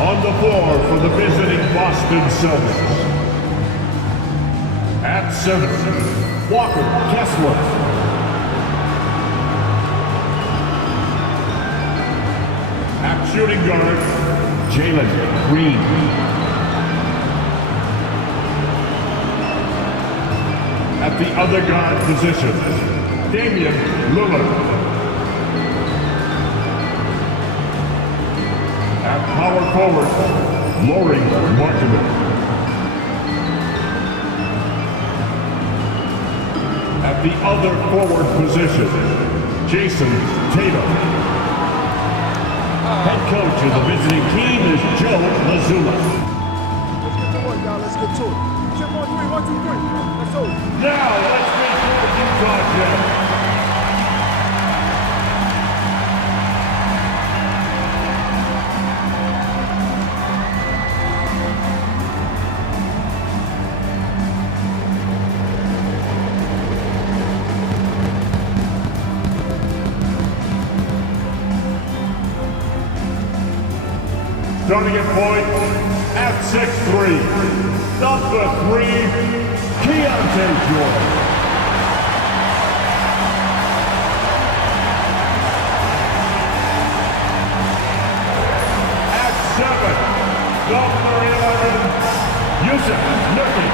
On the floor for the visiting Boston Celtics. At center, Walker Kessler. At shooting guard, Jaylen Green. At the other guard position, Damian Lillard. At power forward, Lauri Markkanen. At the other forward position, Jayson Tatum. Head coach of the visiting team is Joe Mazzulla. Let's get to work, y'all. Let's get to it. 10 more, 3, 1, 2, 3. Let's go. Now let's meet the Utah Jazz. Starting at point, at 6'3", number 3, Dejounte Jordan. At 7, number 11, Jusuf Nurkic.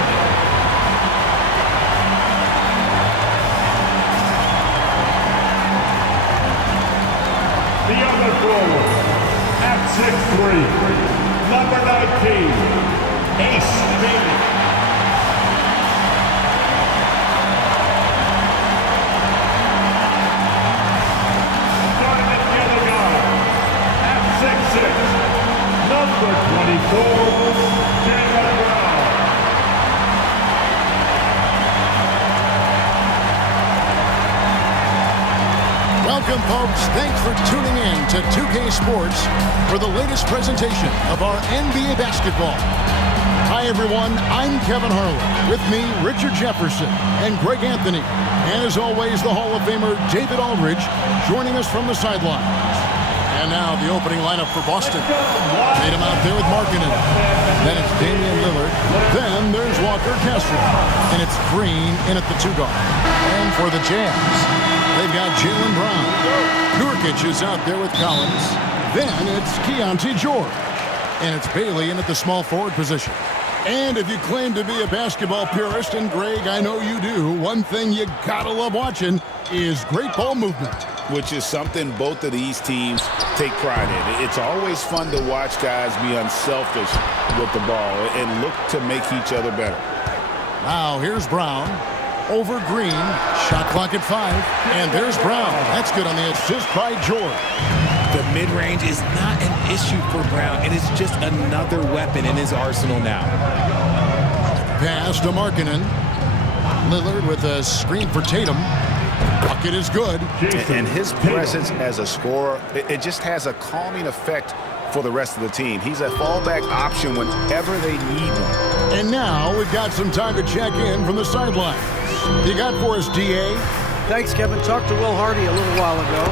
The other forward. At 6'3", number 19, Ace Bailey. Starting at the other guard, at 6'6", number 24, Jaylen Brown. Welcome, folks. Thanks for tuning in to 2K Sports for the latest presentation of our NBA basketball. Hi, everyone. I'm Kevin Harlan. With me, Richard Jefferson and Greg Anthony. And as always, the Hall of Famer David Aldridge joining us from the sidelines. And now the opening lineup for Boston. Tatum out there with Markkanen. Then it's Damian Lillard. Then there's Walker Kessler. And it's Green in at the 2-guard. And for the Jazz, they've got Jaylen Brown. Nurkic is out there with Collins. Then it's Keyonte George. And it's Bailey in at the small forward position. And if you claim to be a basketball purist, and Greg, I know you do, one thing you gotta love watching is great ball movement. Which is something both of these teams take pride in. It's always fun to watch guys be unselfish with the ball and look to make each other better. Now here's Brown. Over Green. Shot clock at 5. And there's Brown. That's good on the assist by George. The mid-range is not an issue for Brown. It is just another weapon in his arsenal now. Pass to Markkanen. Lillard with a screen for Tatum. Bucket is good. And his presence as a scorer, it just has a calming effect for the rest of the team. He's a fallback option whenever they need one. And now we've got some time to check in from the sidelines. You got for us, D.A.? Thanks, Kevin. Talked to Will Hardy a little while ago.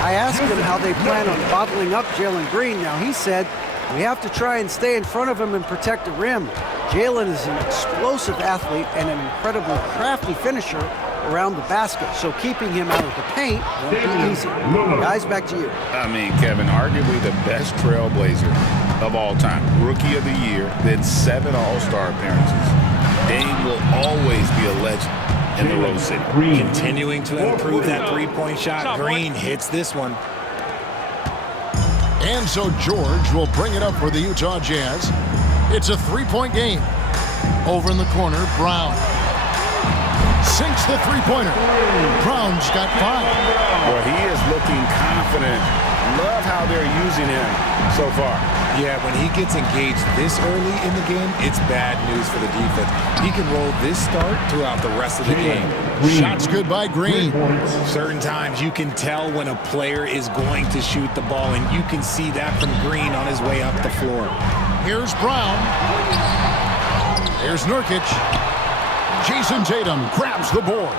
I asked him how they plan on bottling up Jalen Green. Now, he said, we have to try and stay in front of him and protect the rim. Jalen is an explosive athlete and an incredibly crafty finisher around the basket, so keeping him out of the paint won't be easy. Guys, back to you. I mean, Kevin, arguably the best trailblazer of all time. Rookie of the year, then 7 All-Star appearances. Dame will always be a legend in the Rose City. Continuing to improve that three-point shot. Green hits this one. And so George will bring it up for the Utah Jazz. It's a 3-point game. Over in the corner, Brown sinks the three-pointer. Brown's got 5. Well, he is looking confident. Love how they're using him so far. Yeah, when he gets engaged this early in the game, it's bad news for the defense. He can roll this start throughout the rest of the game. Shots good by Green. Certain times you can tell when a player is going to shoot the ball, and you can see that from Green on his way up the floor. Here's Brown. There's Nurkic. Jayson Tatum grabs the board.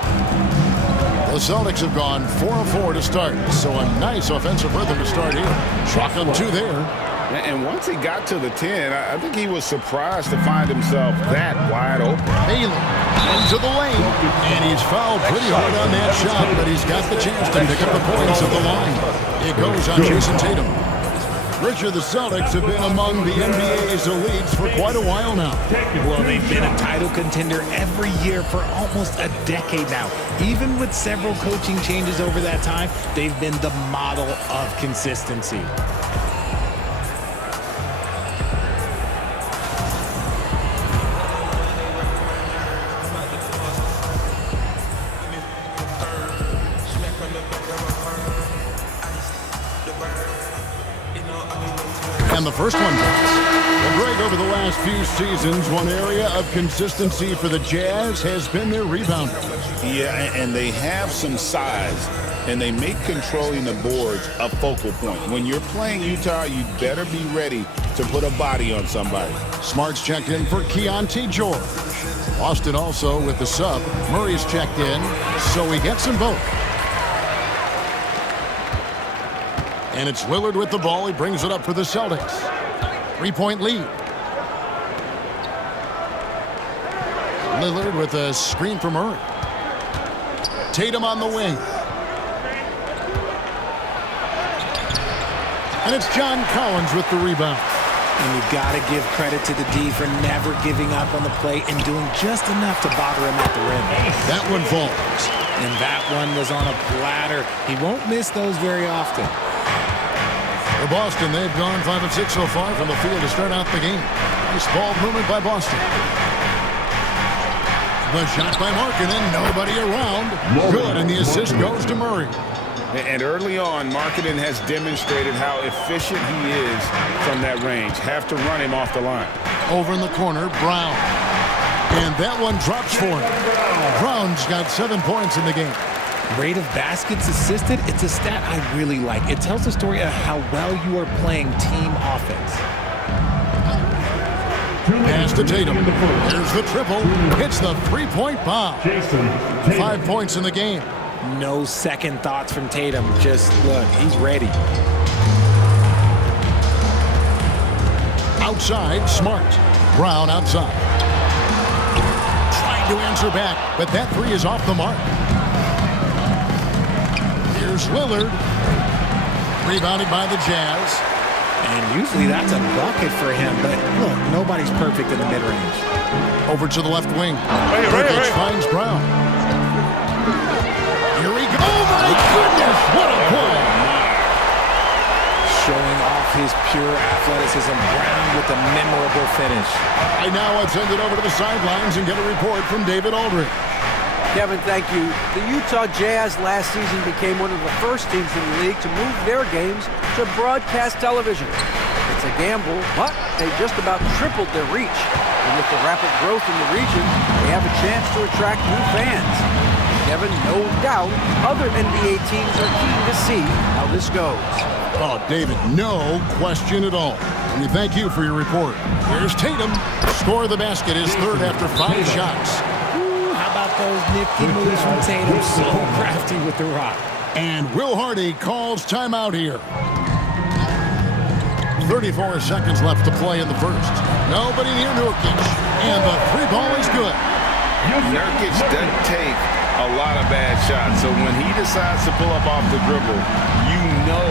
The Celtics have gone 4 of 4 to start, so a nice offensive rhythm to start here. Shotgun 2 there. And once he got to the 10, I think he was surprised to find himself that wide open. Bailey into the lane, and he's fouled pretty hard on that shot, but he's got the chance to pick up the points at the line. It goes on Jayson Tatum. Richard, the Celtics have been among the NBA's elites for quite a while now. Well, they've been a title contender every year for almost a decade now. Even with several coaching changes over that time, they've been the model of consistency. And the first one counts. Well, Greg, over the last few seasons, one area of consistency for the Jazz has been their rebounding. Yeah, and they have some size, and they make controlling the boards a focal point. When you're playing Utah, you better be ready to put a body on somebody. Smart's checked in for Keontae George. Boston also with the sub. Murray's checked in, so he gets them both. And it's Lillard with the ball. He brings it up for the Celtics. 3-point lead. Lillard with a screen for Murray. Tatum on the wing. And it's John Collins with the rebound. And you've got to give credit to the D for never giving up on the play and doing just enough to bother him at the rim. That one falls. And that one was on a platter. He won't miss those very often. For Boston, they've gone 5 of 6 so far from the field to start out the game. Nice ball movement by Boston. The shot by Markkanen, nobody around. Good, and the assist goes to Murray. And early on, Markkanen has demonstrated how efficient he is from that range. Have to run him off the line. Over in the corner, Brown. And that one drops for him. Brown's got 7 points in the game. Rate of baskets assisted, it's a stat I really like. It tells the story of how well you are playing team offense. Pass to Tatum. There's the triple. Hits the 3-point bomb. 5 points in the game. No second thoughts from Tatum. Just look, he's ready. Outside, Smart. Brown outside. Trying to answer back, but that 3 is off the mark. Here's Lillard. Rebounded by the Jazz. And usually that's a bucket for him, but look, nobody's perfect in the mid-range. Over to the left wing. Nurkic finds Brown. Here we go. Oh, my goodness. What a play. Showing off his pure athleticism. Brown with a memorable finish. I now want to send it over to the sidelines and get a report from David Aldridge. Kevin, thank you. The Utah Jazz last season became one of the first teams in the league to move their games to broadcast television. It's a gamble, but they just about tripled their reach. And with the rapid growth in the region, they have a chance to attract new fans. Kevin, no doubt, other NBA teams are keen to see how this goes. Oh, David, no question at all. And we thank you for your report. Here's Tatum. Score of the basket is third after 5 shots. Those nifty moves from Tatum, so crafty with the rock. And Will Hardy calls timeout here. 34 seconds left to play in the first. Nobody near Nurkic, and the 3-ball is good. Nurkic doesn't take a lot of bad shots, so when he decides to pull up off the dribble, you know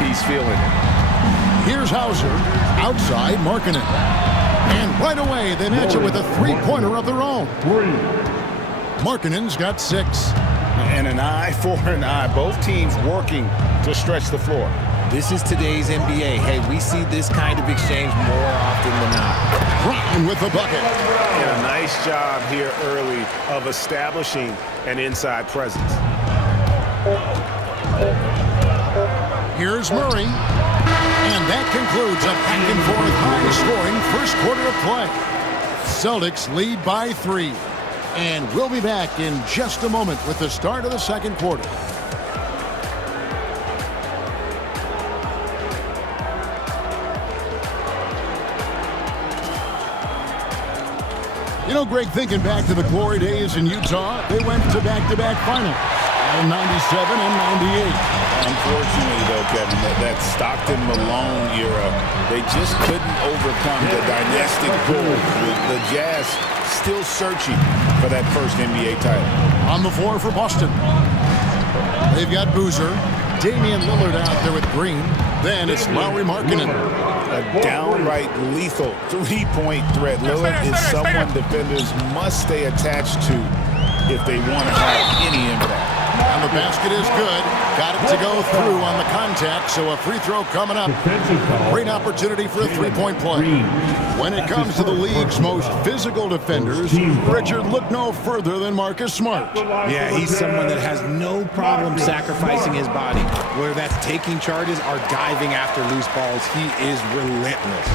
he's feeling it. Here's Hauser, outside Markkanen. And right away, they match it with a 3-pointer of their own. Markkanen's got 6. And an eye for an eye. Both teams working to stretch the floor. This is today's NBA. Hey, we see this kind of exchange more often than not. Brown with the bucket. And a nice job here early of establishing an inside presence. Here's Murray. And that concludes a back-and-forth high-scoring first quarter of play. Celtics lead by 3. And we'll be back in just a moment with the start of the second quarter. You know, Greg, thinking back to the glory days in Utah, they went to back-to-back finals in 97 and 98. Unfortunately, though, Kevin, that Stockton-Malone era, they just couldn't overcome the dynastic pull. The Jazz still searching for that first NBA title. On the floor for Boston, they've got Boozer, Damian Lillard out there with Green. Then it's Lauri Markkanen. A downright lethal three-point threat. Lillard is someone defenders must stay attached to if they want to have any impact. And the basket is good. Got it to go through on the contact, so a free throw coming up. Great opportunity for a three-point play. When it comes to the league's most physical defenders, Richard, look no further than Marcus Smart. Yeah, he's someone that has no problem sacrificing his body. Whether that's taking charges or diving after loose balls, he is relentless.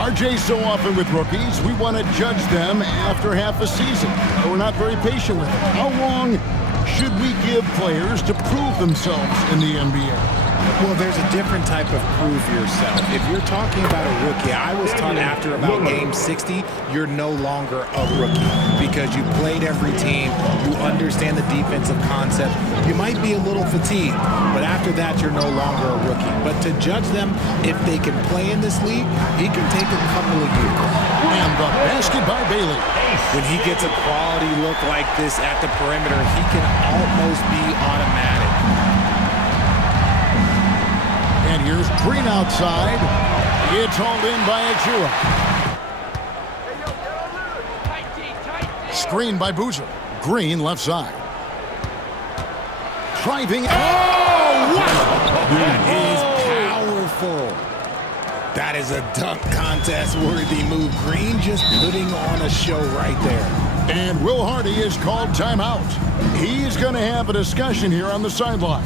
RJ, so often with rookies, we want to judge them after half a season. We're not very patient with them. How long should we give players to prove themselves in the NBA? Well, there's a different type of prove yourself. If you're talking about a rookie, I was taught after about game 60, you're no longer a rookie because you played every team, you understand the defensive concept. You might be a little fatigued, but after that, you're no longer a rookie. But to judge them, if they can play in this league, it can take a couple of years. And the basket by Bailey. When he gets a quality look like this at the perimeter, he can almost be automatic. And here's Green outside. It's hauled in by Jrue. Screen by Boozer. Green left side. Driving. Oh, wow! That is powerful. That is a dunk contest-worthy move. Green just putting on a show right there. And Will Hardy is called timeout. He's going to have a discussion here on the sideline.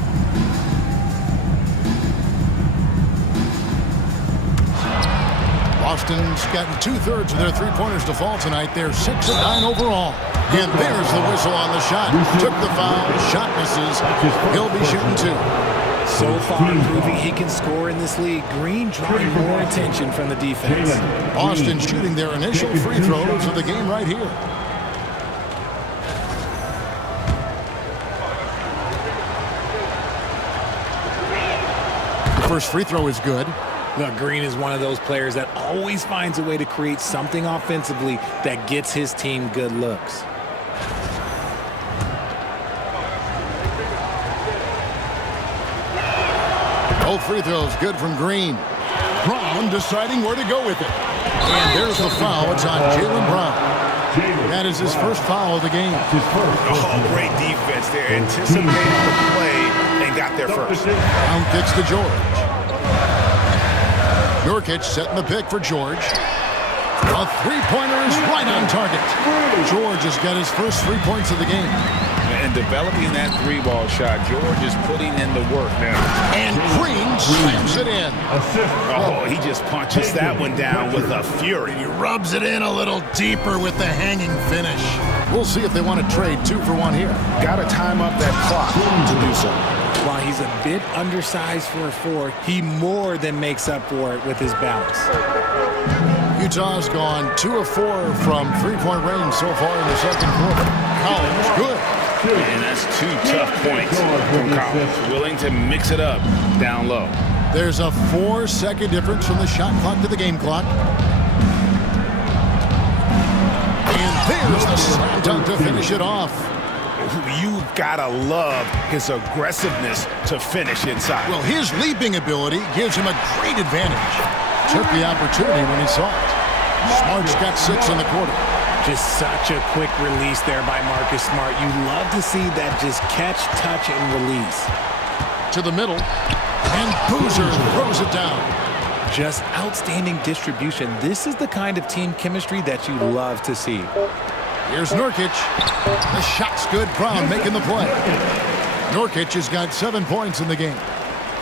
Boston's gotten 2/3 of their three-pointers to fall tonight. They're 6 of 9 overall. And there's the whistle on the shot. Took the foul. Shot misses. He'll be shooting 2. So far, proving he can score in this league. Green drawing more attention from the defense. Boston shooting their initial free throws of the game right here. The first free throw is good. Look, Green is one of those players that always finds a way to create something offensively that gets his team good looks. Both free throws good from Green. Brown deciding where to go with it. And there's the foul. It's on Jaylen Brown. That is his first foul of the game. Oh, great defense there. Anticipated the play and got there first. Brown kicks to George. Nurkic setting the pick for George. A three-pointer is right on target. George has got his first 3 points of the game. And developing that three-ball shot, George is putting in the work now. And Green slams it in. Oh, he just punches that one down with a fury. He rubs it in a little deeper with the hanging finish. We'll see if they want to trade 2 for 1 here. Got to time up that clock to do so. While he's a bit undersized for a 4, he more than makes up for it with his balance. Utah's gone 2 of 4 from three-point range so far in the second quarter. Collins, good. And that's 2 tough points from Collins. Willing to mix it up down low. There's a 4-second difference from the shot clock to the game clock. And there's the slam dunk to finish it off. You've got to love his aggressiveness to finish inside. Well, his leaping ability gives him a great advantage. Took the opportunity when he saw it. Smart's got 6 in the quarter. Just such a quick release there by Marcus Smart. You love to see that just catch, touch, and release. To the middle. And Boozer throws it down. Just outstanding distribution. This is the kind of team chemistry that you love to see. Here's Nurkic. The shot's good. Brown making the play. Nurkic has got 7 points in the game.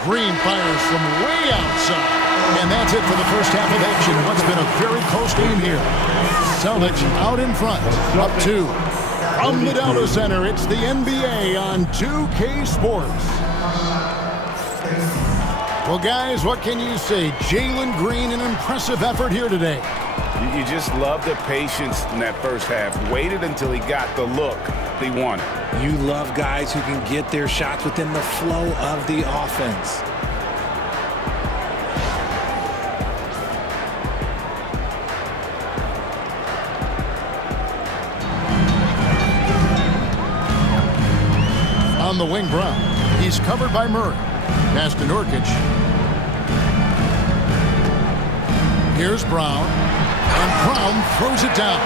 Green fires from way outside. And that's it for the first half of action. What's been a very close game here. Celtics out in front. Up 2. From the Delta Center, it's the NBA on 2K Sports. Well, guys, what can you say? Jalen Green, an impressive effort here today. You just love the patience in that first half. Waited until he got the look he wanted. You love guys who can get their shots within the flow of the offense. On the wing, Brown. He's covered by Murray. Pass to Nurkic. Here's Brown. And Brown throws it down.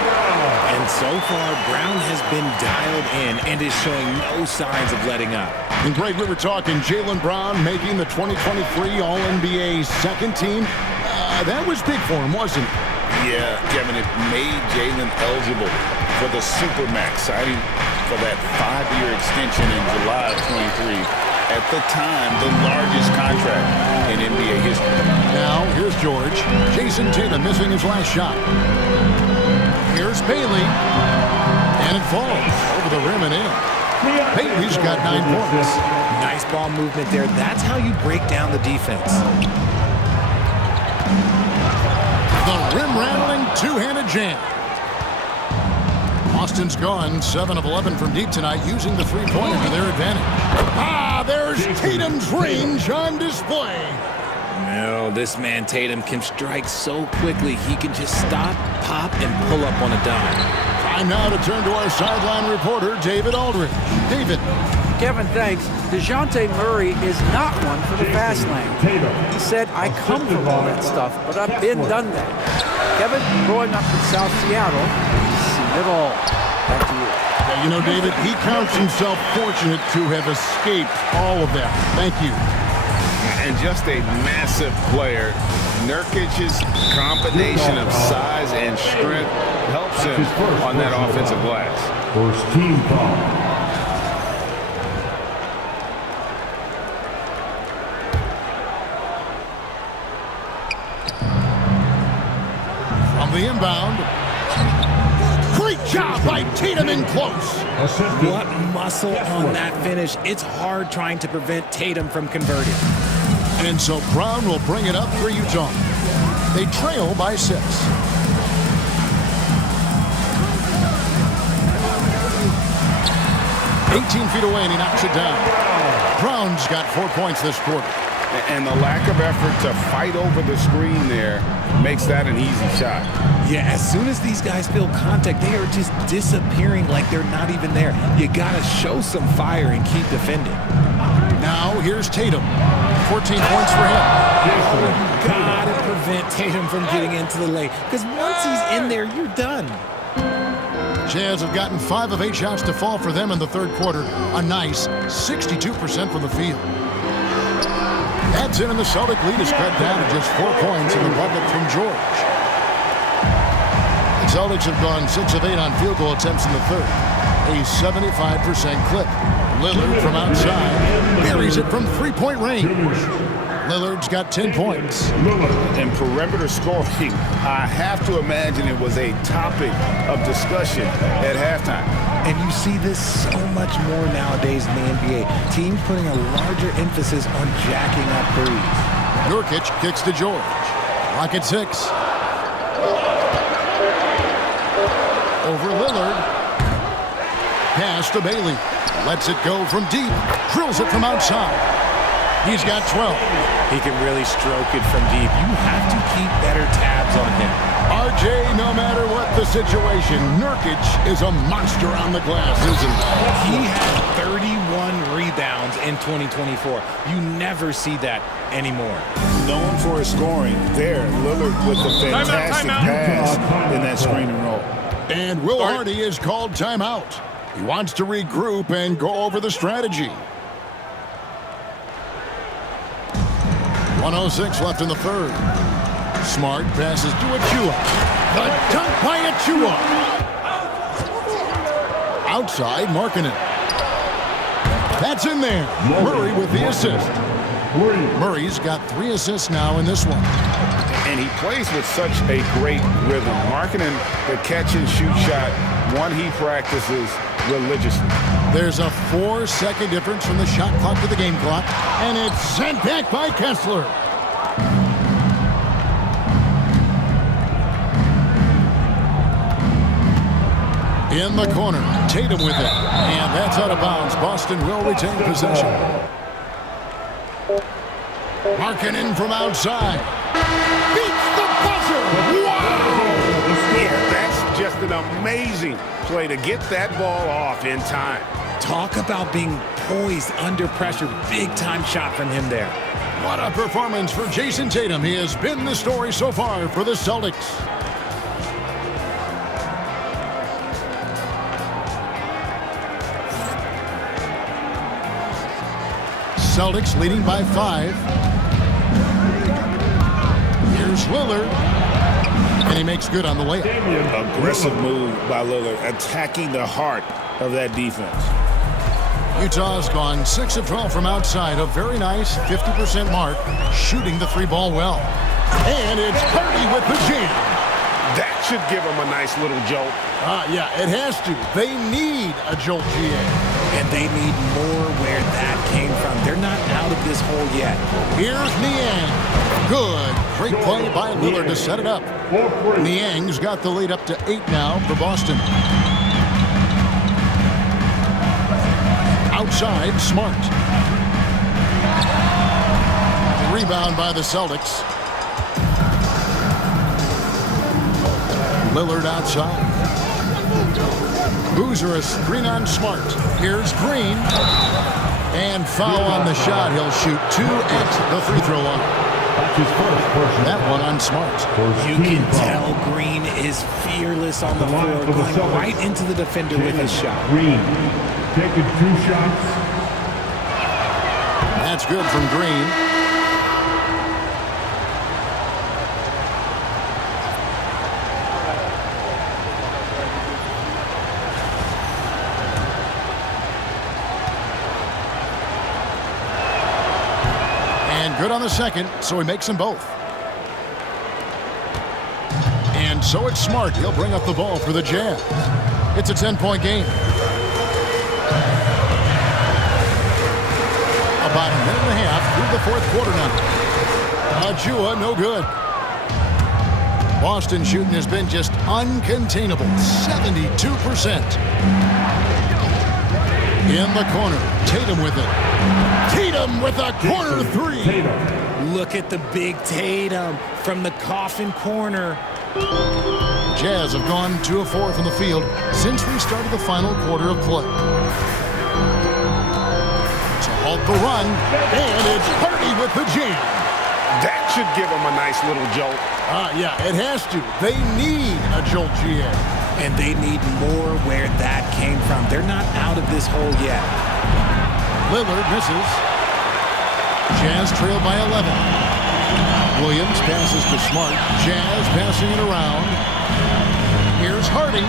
And so far, Brown has been dialed in and is showing no signs of letting up. And Greg, we were talking Jaylen Brown making the 2023 All-NBA second team. That was big for him, wasn't it? Yeah, Kevin, it made Jaylen eligible for the Supermax signing for that 5-year extension in July of 23. At the time, the largest contract in NBA history. Now, here's George. Jayson Tatum missing his last shot. Here's Bailey. And it falls over the rim and in. Bailey's got 9 points. Nice ball movement there. That's how you break down the defense. The rim-rattling two-handed jam. Boston's gone 7 of 11 from deep tonight, using the three-pointer to their advantage. There's Tatum's range on display. No, this man Tatum can strike so quickly. He can just stop, pop, and pull up on a dime. Time now to turn to our sideline reporter, David Aldridge. David. Kevin, thanks. Dejounte Murray is not one for the fast lane. He said, I come from all that stuff, but I've been done that. Kevin, growing up in South Seattle, he's seen it all. Back to you. Yeah, you know, David, he counts himself fortunate to have escaped all of that. Thank you. And just a massive player. Nurkic's combination of size and strength helps him on that offensive glass. First team foul. The inbound. Great job by Tatum in close. What muscle on that finish. It's hard trying to prevent Tatum from converting. And so Brown will bring it up for Utah. They trail by 6. 18 feet away, and he knocks it down. Brown's got 4 points this quarter. And the lack of effort to fight over the screen there makes that an easy shot. Yeah, as soon as these guys feel contact, they are just disappearing like they're not even there. You got to show some fire and keep defending. Now, here's Tatum. 14 points for him. You got to prevent Tatum from getting into the lane, because once he's in there, you're done. Jazz have gotten 5 of 8 shots to fall for them in the third quarter. A nice 62% from the field. That's in, and the Celtic lead is cut down to just 4 points in the bucket from George. The Celtics have gone 6 of 8 on field goal attempts in the third. A 75% clip. Lillard from outside buries it from 3-point range. Lillard's got 10 points. And perimeter scoring, I have to imagine it was a topic of discussion at halftime. And you see this so much more nowadays in the NBA. Teams putting a larger emphasis on jacking up threes. Nurkic kicks to George. Rocket 6. Over Lillard. Pass to Bailey. Lets it go from deep. Drills it from outside. He's got 12. He can really stroke it from deep. You have to keep better tabs on him. RJ, no matter what the situation, Nurkic is a monster on the glass, isn't he? He had 31 rebounds in 2024. You never see that anymore. Known for his scoring, there, Lillard with the fantastic pass in that screen and roll. And Will Hardy is called timeout. He wants to regroup and go over the strategy. 1:06 left in the third. Smart passes to Achua. The dunk by Achua. Outside, Markkanen. That's in there. Murray with the assist. Murray's got 3 assists now in this one. And he plays with such a great rhythm. Markkanen, the catch-and-shoot shot, one he practices religiously. There's a 4-second difference from the shot clock to the game clock, and it's sent back by Kessler. In the corner, Tatum with it. And that's out of bounds. Boston will retain possession. Markkanen from outside. Beats the buzzer. Wow! Yeah, that's just an amazing play to get that ball off in time. Talk about being poised under pressure. Big time shot from him there. What a performance for Jayson Tatum. He has been the story so far for the Celtics. Celtics leading by 5. Here's Lillard. And he makes good on the layup. Aggressive move by Lillard, attacking the heart of that defense. Utah's gone 6 of 12 from outside. A very nice 50% mark, shooting the 3-ball well. And it's Hardy with the jam. That should give them a nice little jolt. Yeah, it has to. They need a jolt, GA. And they need more where that came from. They're not out of this hole yet. Here's Niang. Good. Great play by Lillard to set it up. Niang's got the lead up to 8 now for Boston. Outside, Smart. Rebound by the Celtics. Lillard outside. Boozer a screen on Smart. Here's Green. And foul on the shot. He'll shoot 2 at the free throw line. That one on Smart. You can tell Green is fearless on the floor, going right into the defender with his shot. Green taking 2 shots. That's good from Green. Good on the second, so he makes them both. And so it's Smart. He'll bring up the ball for the Jazz. It's a 10-point game. About a minute and a half through the 4th quarter now. Jrue, no good. Boston shooting has been just uncontainable. 72%. In the corner, Tatum with it. Tatum with a corner 3. Look at the big Tatum from the coffin corner. Jazz have gone 2 of 4 from the field since we started the final quarter of play. To halt the run, and it's Hardy with the jam. That should give them a nice little jolt. Yeah, it has to. They need a jolt, GA. And they need more where that came from. They're not out of this hole yet. Lillard misses. Jazz trail by 11. Williams passes to Smart. Jazz passing it around. Here's Hardy.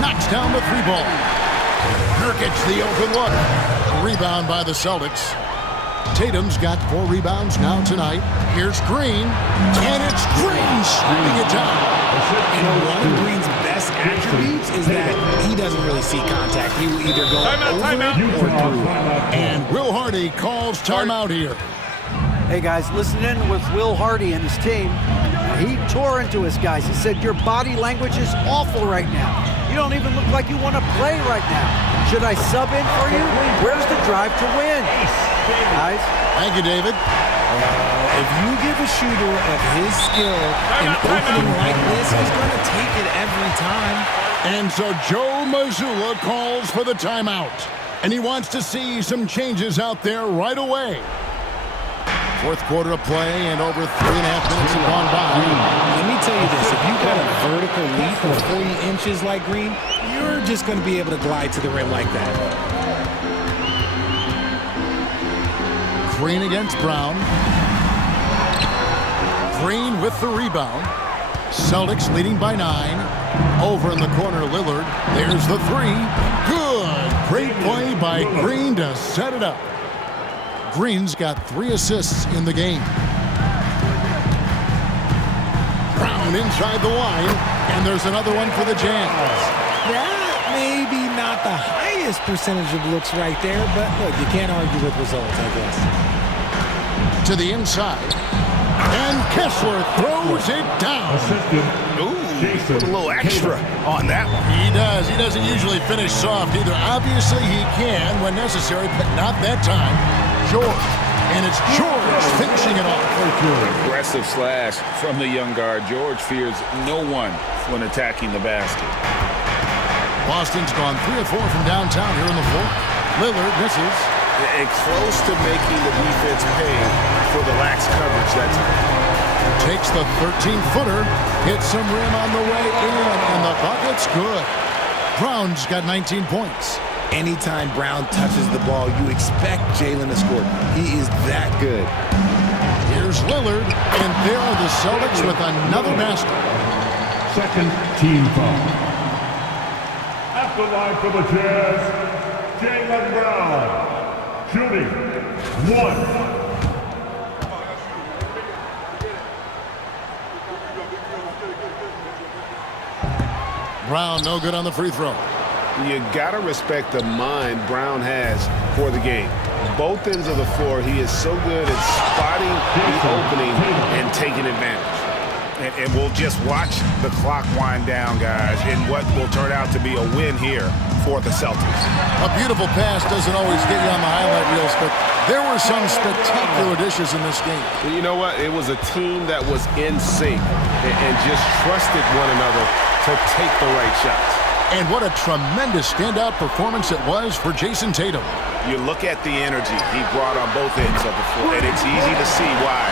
Knocks down the 3-ball. Nurkic the open look. Rebound by the Celtics. Tatum's got 4 rebounds now tonight. Here's Green. And it's Green shooting it down. You know, one of Green's best attributes is that he doesn't really see contact. He will either go over or through. And Will Hardy calls timeout here. Hey guys, listen in with Will Hardy and his team. He tore into his guys. He said, your body language is awful right now. You don't even look like you want to play right now. Should I sub in for you? Where's the drive to win? Guys. Thank you, David. If you give a shooter of his skill an opening like this, he's going to take it every time. And so Joe Mazzulla calls for the timeout. And he wants to see some changes out there right away. 4th quarter of play and over 3.5 minutes have gone by. Let me tell you this, if you got a vertical leap of 40 inches like Green, you're just going to be able to glide to the rim like that. Green against Brown. Green with the rebound. Celtics leading by 9. Over in the corner, Lillard. There's the 3. Good. Great play by Green to set it up. Green's got 3 assists in the game. Brown inside the line, and there's another one for the Jazz. That may be not the highest percentage of looks right there, but look, you can't argue with results, I guess. To the inside, and Kessler throws it down. Assisted. Ooh, Put a little extra on that one. He does. He doesn't usually finish soft either. Obviously, he can when necessary, but not that time. George. And it's George finishing it off. Aggressive slash from the young guard. George fears no one when attacking the basket. Boston's gone 3 of 4 from downtown here in the fourth. Lillard misses. And close to making the defense pay for the lax coverage that time. Takes the 13-footer, hits some rim on the way in, and the bucket's good. Brown's got 19 points. Anytime Brown touches the ball, you expect Jalen to score. He is that good. Here's Lillard, and there are the Celtics with another basket. Second team foul. At the line for the Jazz, Jaylen Brown. Shooting 1. Brown no good on the free throw. You got to respect the mind Brown has for the game. Both ends of the floor, he is so good at spotting the opening and taking advantage. And we'll just watch the clock wind down, guys, in what will turn out to be a win here for the Celtics. A beautiful pass doesn't always get you on the highlight reels, but there were some spectacular dishes in this game. Well, you know what? It was a team that was in sync and just trusted one another to take the right shots. And what a tremendous standout performance it was for Jayson Tatum. You look at the energy he brought on both ends of the floor, and it's easy to see why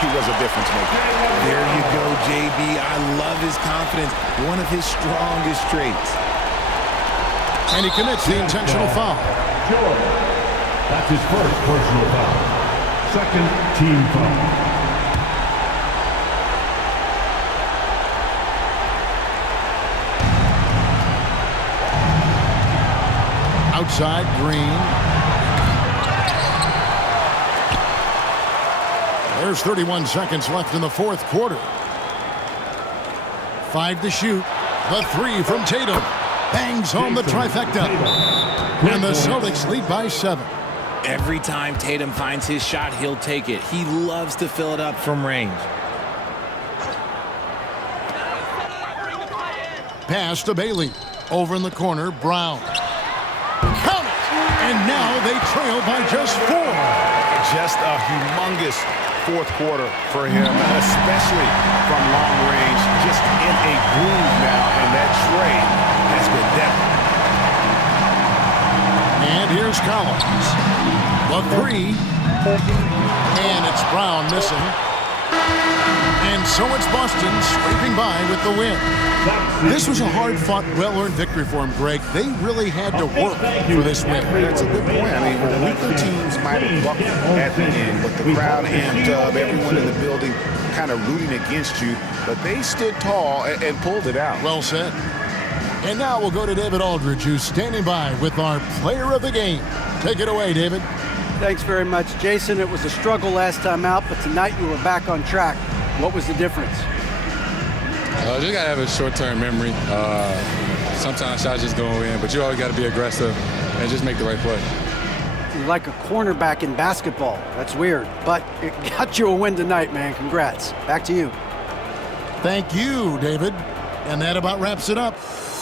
he was a difference maker. There you go, JB. I love his confidence. One of his strongest traits. And he commits the intentional foul. George. That's his first personal foul. Second team foul. Outside, Green. There's 31 seconds left in the fourth quarter. 5 to shoot. The 3 from Tatum. Bangs home the trifecta. And the Celtics lead by 7. Every time Tatum finds his shot, he'll take it. He loves to fill it up from range. Pass to Bailey. Over in the corner, Brown. Count it! And now they trail by just 4. Just a humongous fourth quarter for him, especially from long range. Just in a groove now, and that trade has been deadly. And here's Collins. The 3. And it's Brown missing. And so it's Boston scraping by with the win. This was a hard-fought, well-earned victory for him, Greg. They really had to work for this win. That's a good point. I mean, weaker teams might have bucked at the end, but the crowd amped up, everyone in the building kind of rooting against you, but they stood tall and pulled it out. Well said. And now we'll go to David Aldridge, who's standing by with our player of the game. Take it away, David. Thanks very much, Jason. It was a struggle last time out, but tonight you were back on track. What was the difference? Just got to have a short-term memory. Sometimes shots just go in, but you always got to be aggressive and just make the right play. You're like a cornerback in basketball. That's weird, but it got you a win tonight, man. Congrats. Back to you. Thank you, David. And that about wraps it up.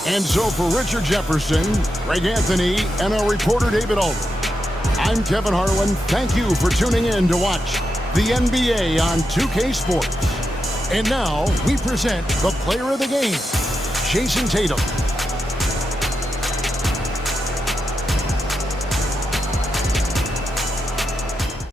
And so for Richard Jefferson, Greg Anthony, and our reporter David Aldridge, I'm Kevin Harlan. Thank you for tuning in to watch the NBA on 2K Sports. And now we present the player of the game, Jayson Tatum.